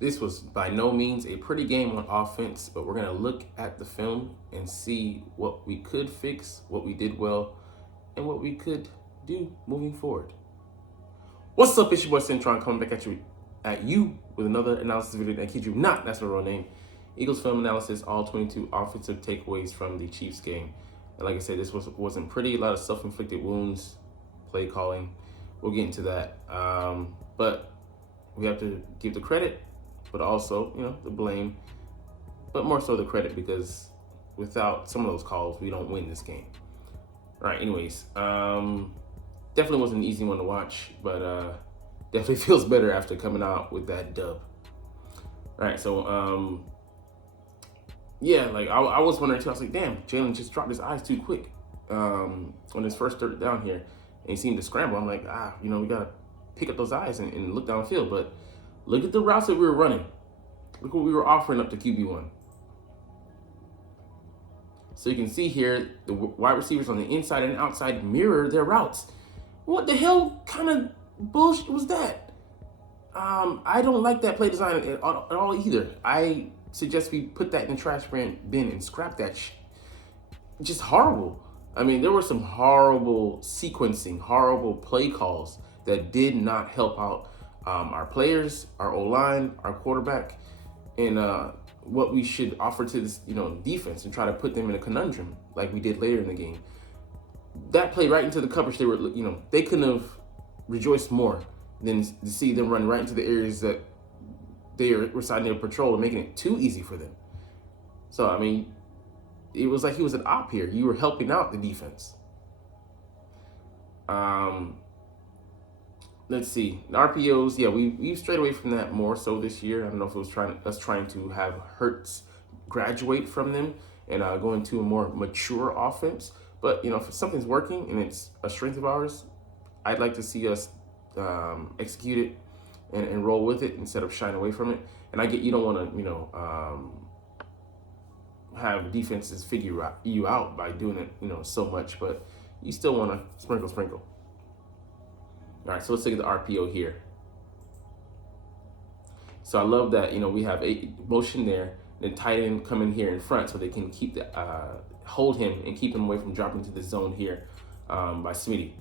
This was by no means a pretty game on offense, but we're going to look at the film and see what we could fix, what we did well, and what we could do moving forward. What's up, it's your boy Centron coming back at you with another analysis video that kid you not, that's my real name. Eagles film analysis, all 22 offensive takeaways from the Chiefs game. And like I said, this wasn't pretty, a lot of self-inflicted wounds, play calling. We'll get into that. But we have to give the credit, but also, the blame, but more so the credit, because without some of those calls, we don't win this game. All right, anyways, definitely wasn't an easy one to watch, but definitely feels better after coming out with that dub. All right, so yeah, like I was wondering too. I was like, damn, Jalen just dropped his eyes too quick on his first third down here, and he seemed to scramble. I'm like, we gotta pick up those eyes and look downfield. But look at the routes that we were running. Look what we were offering up to QB1. So you can see here, the wide receivers on the inside and outside mirror their routes. What the hell kind of bullshit was that? I don't like that play design at all either. I suggest we put that in the trash bin and scrap that shit. Just horrible. I mean, there were some horrible sequencing, horrible play calls that did not help out our players, our O-line, our quarterback, and what we should offer to this, defense, and try to put them in a conundrum like we did later in the game. That play right into the coverage, they couldn't have rejoiced more than to see them run right into the areas that they were deciding to patrol and making it too easy for them. So, I mean, it was like he was an op here. You were helping out the defense. Let's see. The RPOs, yeah, we've strayed away from that more so this year. I don't know if it was us trying to have Hurts graduate from them and go into a more mature offense. But, if something's working and it's a strength of ours, I'd like to see us execute it and roll with it instead of shying away from it. And I get you don't want to, have defenses figure you out by doing it, so much, but you still want to sprinkle. All right, so let's look at the RPO here. So I love that, we have a motion there, then tight end come in here in front so they can keep hold him and keep him away from dropping to the zone here by Smitty.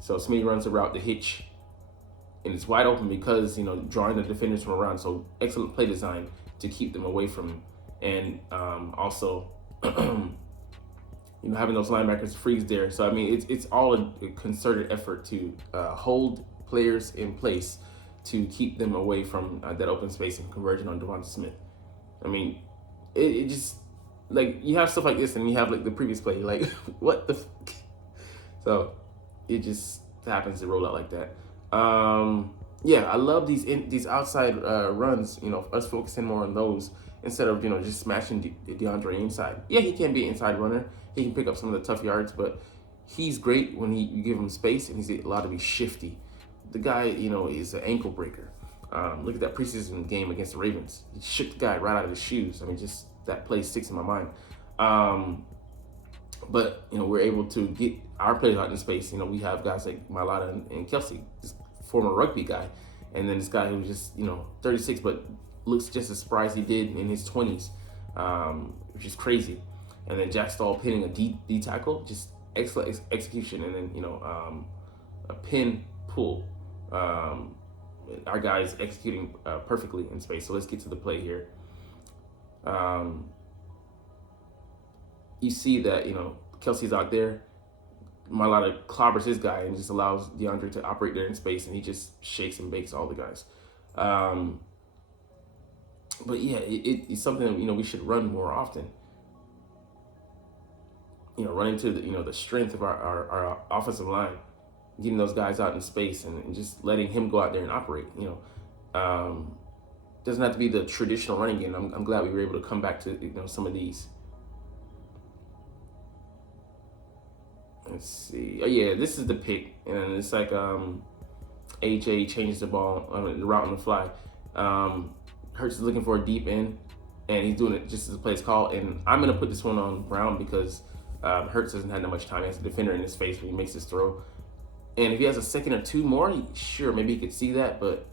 So Smitty runs the route, the hitch, and it's wide open because, drawing the defenders from around. So excellent play design to keep them away from him. And also, having those linebackers freeze there. So, I mean, it's all a concerted effort to hold players in place to keep them away from that open space and conversion on Devonta Smith. I mean, it just, like, you have stuff like this and you have, like, the previous play. Like, what the So, it just happens to roll out like that. Yeah, I love these outside runs, us focusing more on those instead of, just smashing DeAndre inside. Yeah, he can be an inside runner. He can pick up some of the tough yards, but he's great when you give him space and he's allowed to be shifty. The guy, is an ankle breaker. Look at that preseason game against the Ravens. He shook the guy right out of his shoes. I mean, just that play sticks in my mind. But, we're able to get our players out in space. We have guys like Mailata and Kelsey, this former rugby guy. And then this guy who's just, 36, but looks just as spry as he did in his 20s, which is crazy. And then Jack Stahl pinning a D tackle, just excellent execution. And then, a pin pull. Our guys executing perfectly in space. So let's get to the play here. You see that, Kelsey's out there. Mailata clobbers his guy and just allows DeAndre to operate there in space, and he just shakes and bakes all the guys. But yeah, it's something that, we should run more often. Run into the strength of our offensive line, getting those guys out in space and just letting him go out there and operate. Doesn't have to be the traditional running game. I'm glad we were able to come back to some of these. Let's see. Oh yeah, this is the pick, and it's like AJ changes the ball, the route on the fly. Hurts is looking for a deep end, and he's doing it just as the play is called. And I'm gonna put this one on Brown because Hurts doesn't have that much time. He has a defender in his face when he makes his throw. And if he has a second or two more, sure, maybe he could see that. But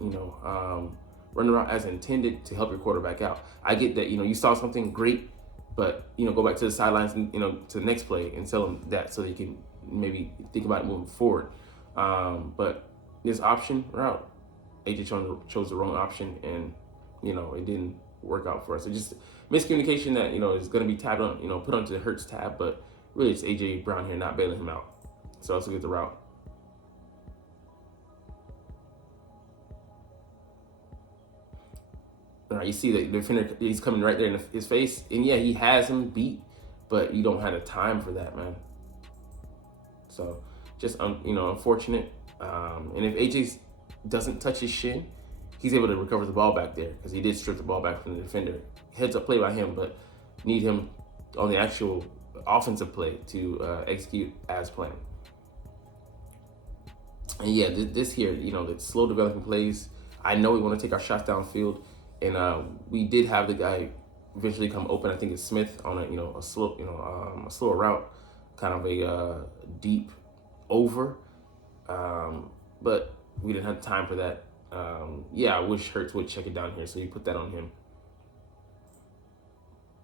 run the route as intended to help your quarterback out. I get that, you saw something great, but, go back to the sidelines and, to the next play and tell them that so they can maybe think about it moving forward. But this option route, AJ chose the wrong option, and, it didn't work out for us. It just miscommunication that, is going to be tabbed on, put onto the Hurts tab, but really it's AJ Brown here not bailing him out. So let's look at the route. All right, you see the defender, he's coming right there in his face, and yeah, he has him beat, but you don't have the time for that, man. So just unfortunate. And if AJ doesn't touch his shin, he's able to recover the ball back there because he did strip the ball back from the defender. Heads up play by him, but need him on the actual offensive play to execute as planned. And yeah, this here, the slow developing plays. I know we want to take our shots downfield, and we did have the guy eventually come open. I think it's Smith on a slow, a slower route, kind of a deep over, but we didn't have time for that. Yeah, I wish Hurts would check it down here, so he put that on him.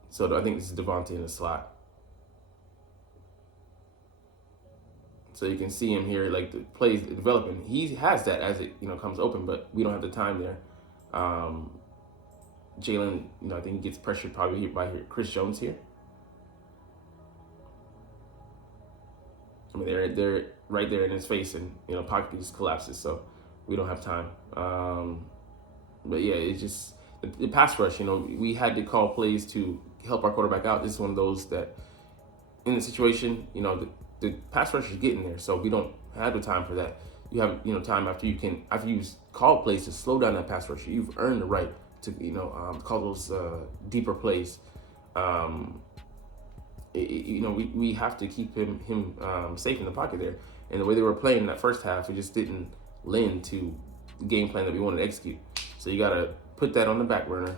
So I think this is Devontae in the slot. So you can see him here, like the plays developing. He has that as it comes open, but we don't have the time there. Jalen, I think he gets pressured probably here by Chris Jones here. I mean, they're right there in his face, and pocket just collapses. So we don't have time. But yeah, it's just the pass rush. We had to call plays to help our quarterback out. This is one of those that, in the situation, the pass rush is getting there, so we don't have the time for that. You have time after you call plays to slow down that pass rush. You've earned the right to call those deeper plays. We have to keep him safe in the pocket there. And the way they were playing in that first half, it just didn't lend to the game plan that we wanted to execute. So you got to put that on the back burner.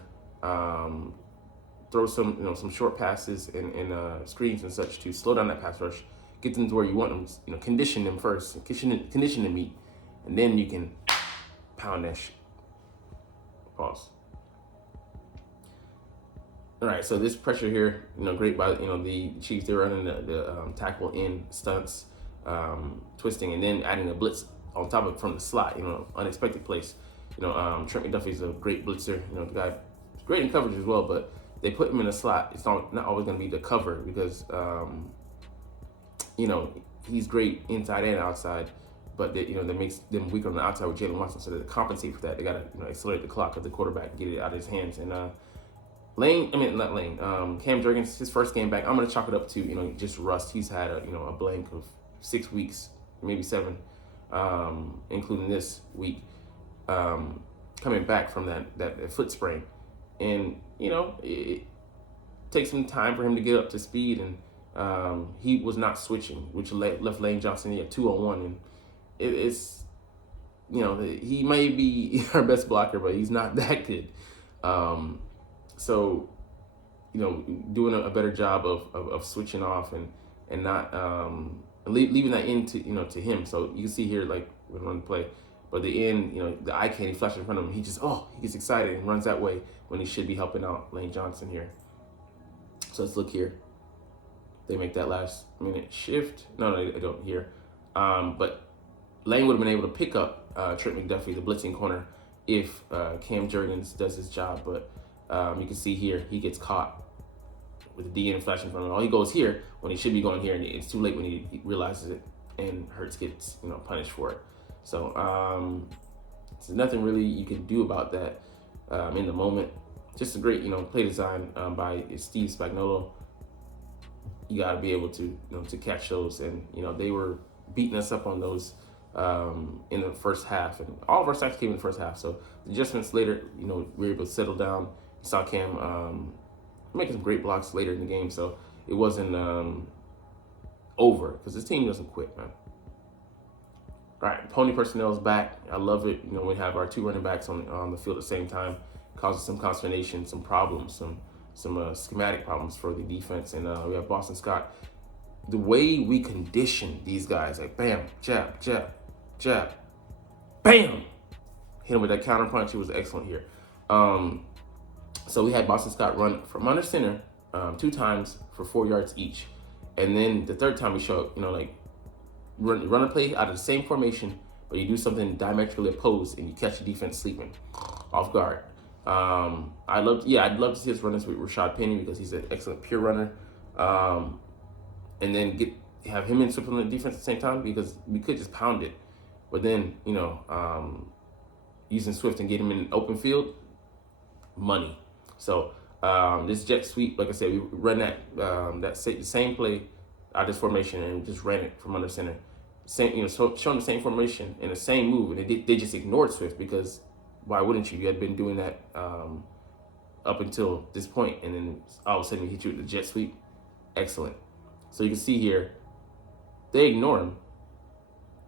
Throw some short passes and screens and such to slow down that pass rush. Get them to where you want them. Condition them first. Condition the meat, and then you can pound that shit. Pause. All right, so this pressure here, great by the Chiefs. They're running the tackle in stunts, twisting, and then adding a blitz on top of it from the slot. Unexpected place. Trent McDuffie's a great blitzer. The guy is great in coverage as well, but they put him in a slot. It's not always going to be the cover because he's great inside and outside, but that makes them weak on the outside with Jalen Watson. So to compensate for that, they got to accelerate the clock of the quarterback, get it out of his hands. And Cam Jurgens, his first game back, I'm gonna chalk it up to just rust. He's had a blank of 6 weeks, maybe 7, including this week, coming back from that foot sprain, and it takes some time for him to get up to speed, and he was not switching, which left Lane Johnson at 2-on-1, and it's he may be our best blocker, but he's not that good. So, doing a better job of switching off and not leaving that in to him. So you can see here, like, when running the play, but the end, the eye candy flashes in front of him. He gets excited and runs that way when he should be helping out Lane Johnson here. So let's look here. They make that last minute shift. No, I don't here. But Lane would have been able to pick up Trent McDuffie, the blitzing corner, if Cam Jurgens does his job, but you can see here, he gets caught with the DN flashing in front of him. He goes here when he should be going here, and it's too late when he realizes it, and Hurts gets punished for it. So there's nothing really you can do about that in the moment. Just a great play design by Steve Spagnuolo. You got to be able to to catch those, and they were beating us up on those in the first half, and all of our sacks came in the first half. So the adjustments later, we were able to settle down. You saw Cam making some great blocks later in the game, so it wasn't over because this team doesn't quit, man. All right, pony personnel is back. I love it. We have our 2 running backs on the field at the same time, causes some consternation, some problems, some schematic problems for the defense, and we have Boston Scott. The way we condition these guys, like bam, jab, bam, hit him with that counter punch. It was excellent here. So we had Boston Scott run from under center 2 times for 4 yards each, and then the third time we show up, like run a play out of the same formation, but you do something diametrically opposed and you catch the defense sleeping off guard. I'd love to see us run this with Rashad Penny because he's an excellent pure runner, and then have him and Swift on the defense at the same time because we could just pound it, but then using Swift and get him in open field, money. So this jet sweep, like I said, we run the same play out of this formation and we just ran it from under center. Same, showing the same formation and the same move, and they just ignored Swift because why wouldn't you? You had been doing that up until this point, and then all of a sudden we hit you with the jet sweep. Excellent. So you can see here, they ignore him,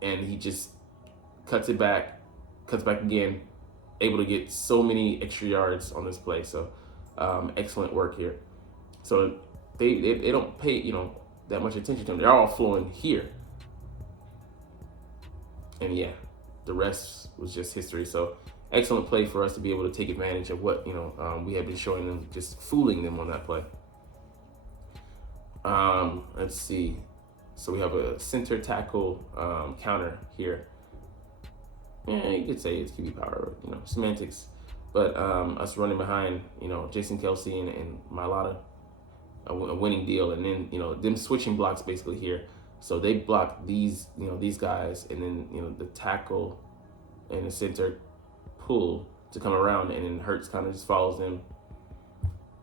and he just cuts back again, able to get so many extra yards on this play. So excellent work here. So they don't pay that much attention to him. They're all flowing here, and yeah, the rest was just history. So excellent play for us to be able to take advantage of what we had been showing them, just fooling them on that play. Let's see. So we have a center tackle counter here. Yeah, you could say it's QB power, semantics. But us running behind, Jason Kelsey and Mailata, a winning deal, and then them switching blocks basically here. So they block these guys, and then the tackle and the center pull to come around, and then Hurts kind of just follows them.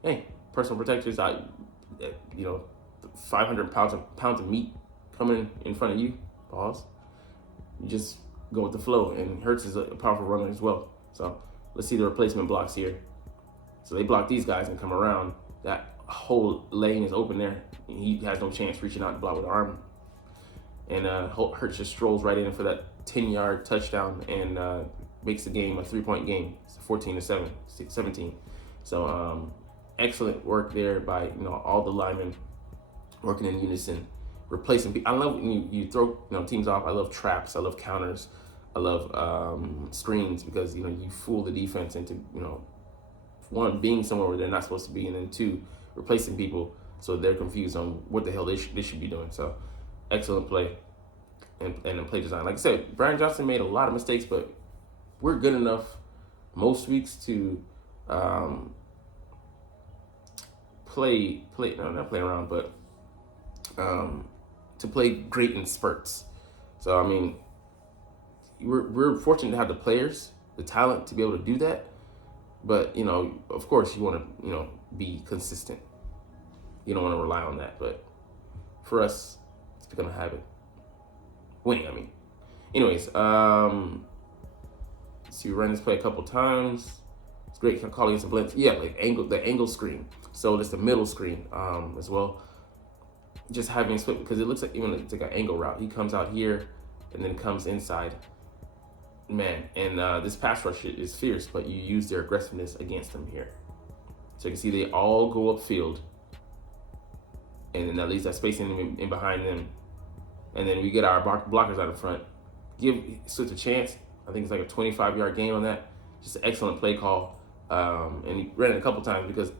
Hey, personal protectors, 500 pounds of meat coming in front of you, pause. You just go with the flow, and Hurts is a powerful runner as well. So let's see the replacement blocks here. So they block these guys and come around. That whole lane is open there. And he has no chance reaching out to block with the arm. And Hurts just strolls right in for that 10-yard touchdown and makes the game a 3-point game. It's 14-17. So excellent work there by all the linemen working in unison, replacing people. I love when you throw teams off. I love traps. I love counters. I love screens because you fool the defense into one, being somewhere where they're not supposed to be, and then two, replacing people so they're confused on what the hell they should be doing. So excellent play and the play design. Like I said, Brian Johnson made a lot of mistakes, but we're good enough most weeks to not play around, but to play great in spurts. So I mean, we're fortunate to have the players, the talent to be able to do that. But of course, you want to be consistent. You don't want to rely on that. But for us, it's gonna have it. Winning, I mean. Anyways, so you run this play a couple times. It's great calling against a blitz. Yeah, like the angle screen. So it's the middle screen as well. Just having split because it looks like it's like an angle route. He comes out here and then comes inside. Man, and this pass rush is fierce, but you use their aggressiveness against them here. So you can see they all go upfield, and then that leaves that space in behind them. And then we get our blockers out in front. Give Swift a chance. I think it's like a 25-yard gain on that. Just an excellent play call. And he ran it a couple times because,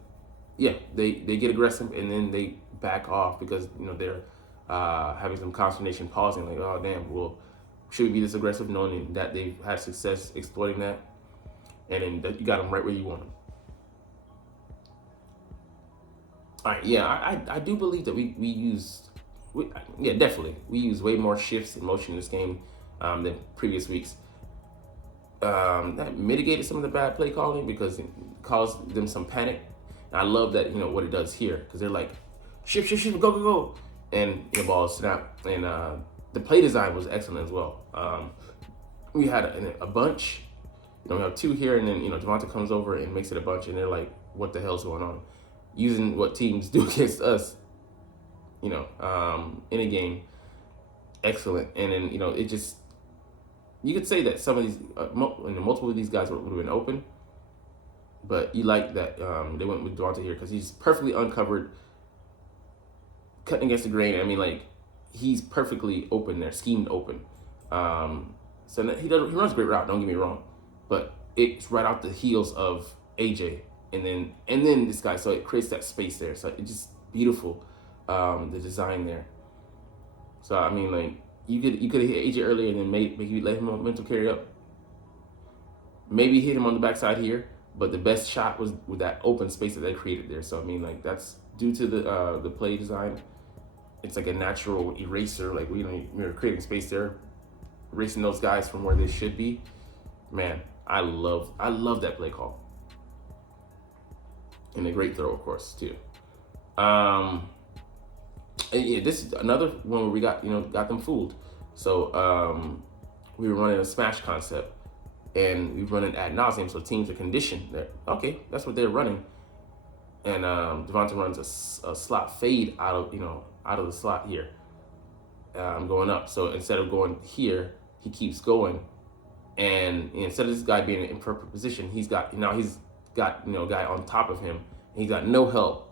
yeah, they get aggressive and then they back off because they're having some consternation, pausing like, oh damn, well, should we be this aggressive, knowing that they've had success exploiting that, and then you got them right where you want them. All right, yeah, I do believe that we used way more shifts and motion in this game than previous weeks. That mitigated some of the bad play calling because it caused them some panic. And I love that what it does here because they're like, shift, go, and the ball snap. And the play design was excellent as well. We had a bunch. We have two here, and then Devonta comes over and makes it a bunch, and they're like, what the hell's going on? Using what teams do against us, in a game. Excellent. And then it just, you could say that some of these multiple of these guys would have been open, but you like that they went with Devonta here because he's perfectly uncovered, cutting against the grain. I mean, like, he's perfectly open there, schemed open. So he runs a great route, don't get me wrong, but it's right out the heels of AJ, and then this guy. So it creates that space there. So it's just beautiful, the design there. So I mean, like you could have hit AJ earlier and then maybe let him on mental carry up. Maybe hit him on the backside here, but the best shot was with that open space that they created there. So I mean, like that's due to the play design. It's like a natural eraser. Like we're creating space there, erasing those guys from where they should be. Man, I love that play call, and a great throw, of course, too. Yeah, this is another one where we got them fooled. So we were running a smash concept, and we run it ad nauseum. So teams are conditioned that okay, that's what they're running, and Devonta runs a slot fade out of the slot here, going up. So instead of going here, he keeps going, and instead of this guy being in perfect position, he's got a guy on top of him, and he's got no help.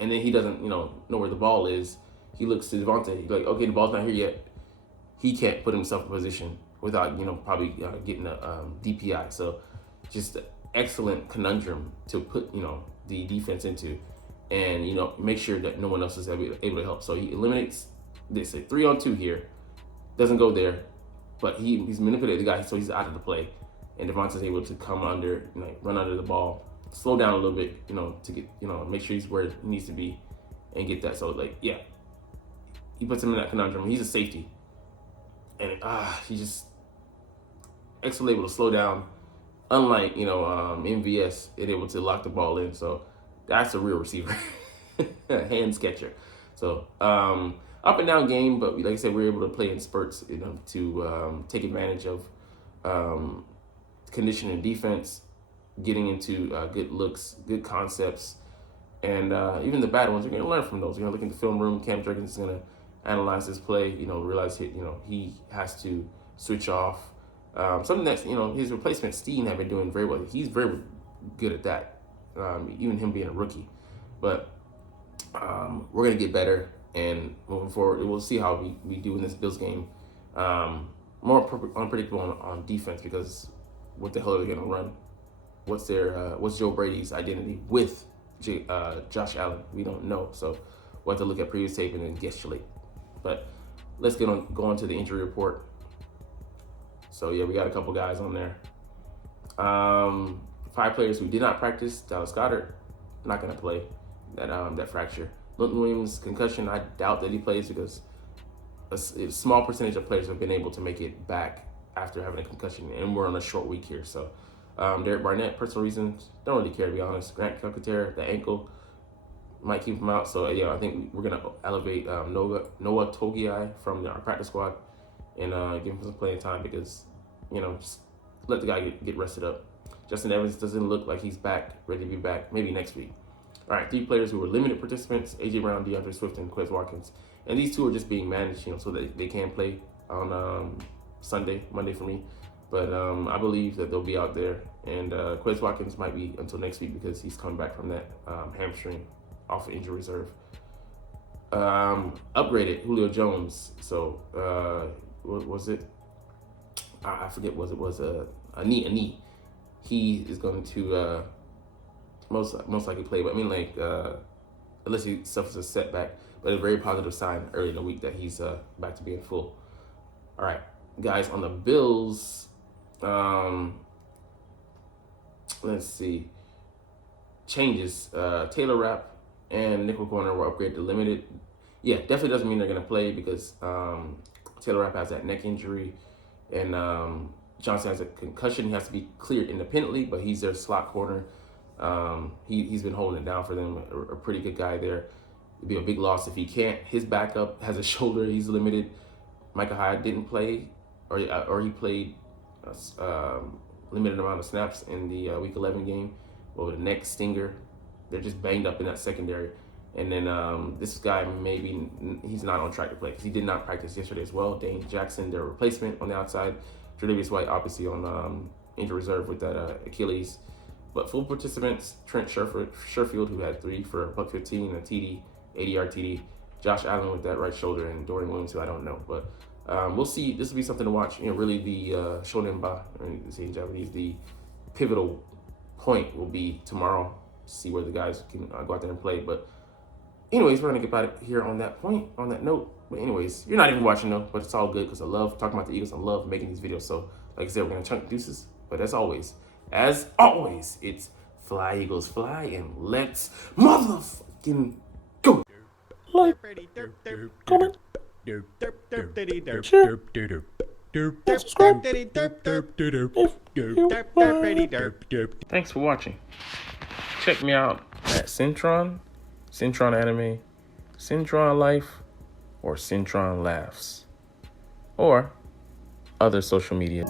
And then he doesn't, know where the ball is. He looks to Devonta. He's like, okay, the ball's not here yet. He can't put himself in position without, probably getting a DPI. So just an excellent conundrum to put, the defense into, and make sure that no one else is able to help. So he eliminates this 3-on-2 here. Doesn't go there, but he's manipulated the guy, so he's out of the play. And Devonta's able to come under, run under the ball, slow down a little bit, to get, make sure he's where he needs to be and get that. So he puts him in that conundrum. He's a safety, and he's just excellent able to slow down. Unlike MVS, it able to lock the ball in. So that's a real receiver, hands catcher. So up and down game, but like I said, we're able to play in spurts, to take advantage of conditioning defense, getting into good looks, good concepts, and even the bad ones. We're going to learn from those. We're going to look in the film room. Cam Jerkins is going to analyze this play. Realize he has to switch off. Something that his replacement Steen have been doing very well. He's very good at that. Even him being a rookie, but we're going to get better. And moving forward, we'll see how we do in this Bills game. More unpredictable on defense, because what the hell are they going to run? What's Joe Brady's identity with Josh Allen? We don't know. So we'll have to look at previous tape and then guesstimate. But let's go on to the injury report. So yeah, we got a couple guys on there. 5 players who did not practice. Dallas Goedert, not going to play. That fracture. Linton Williams concussion. I doubt that he plays, because a small percentage of players have been able to make it back after having a concussion, and we're on a short week here. So Derek Barnett, personal reasons, don't really care, to be honest. Grant Calcaterra, the ankle, might keep him out. So I think we're gonna elevate Noah Togiai from our practice squad and give him some playing time, because just let the guy get rested up. Justin Evans doesn't look like he's back, ready to be back. Maybe next week. All right, 3 players who were limited participants: AJ Brown, DeAndre Swift, and Quez Watkins. And these 2 are just being managed, so that they can play on Monday for me. But I believe that they'll be out there. And Quez Watkins might be until next week, because he's coming back from that hamstring off of injury reserve. Upgraded Julio Jones. So what was it? I forget. Was a knee. He is going to most likely play. But I mean, unless he suffers a setback. But a very positive sign early in the week that he's back to being full. All right, guys, on the Bills, let's see. Changes. Taylor Rapp and nickel corner were upgraded to limited. Yeah, definitely doesn't mean they're going to play, because Taylor Rapp has that neck injury, and Johnson has a concussion. He has to be cleared independently, but he's their slot corner. He's been holding it down for them. A pretty good guy there. It'd be a big loss if he can't. His backup has a shoulder. He's limited. Micah Hyde didn't play, or he played a limited amount of snaps in the Week 11 game. But with a neck stinger, they're just banged up in that secondary. And then this guy, maybe he's not on track to play, because he did not practice yesterday as well. Dane Jackson, their replacement on the outside. Tre'Davious White, obviously on injury reserve with that Achilles. But full participants: Trent Sherfield, who had 3 for $115 and a TD, 80-yard TD. Josh Allen with that right shoulder, and Dorian Williams, who I don't know. But we'll see. This will be something to watch. Really the Shonenba, say in Japanese, the pivotal point will be tomorrow. See where the guys can go out there and play. But anyways, we're gonna get about it here on that point, on that note. But anyways, you're not even watching though, but it's all good because I love talking about the Eagles. I love making these videos. So like I said, we're gonna chunk deuces. But as always, it's fly Eagles fly, and let's motherfucking go. Like, comment, share, subscribe if you like. Thanks for watching. Check me out at Centron Anime, Centron Life, or Centron Laughs, or other social media.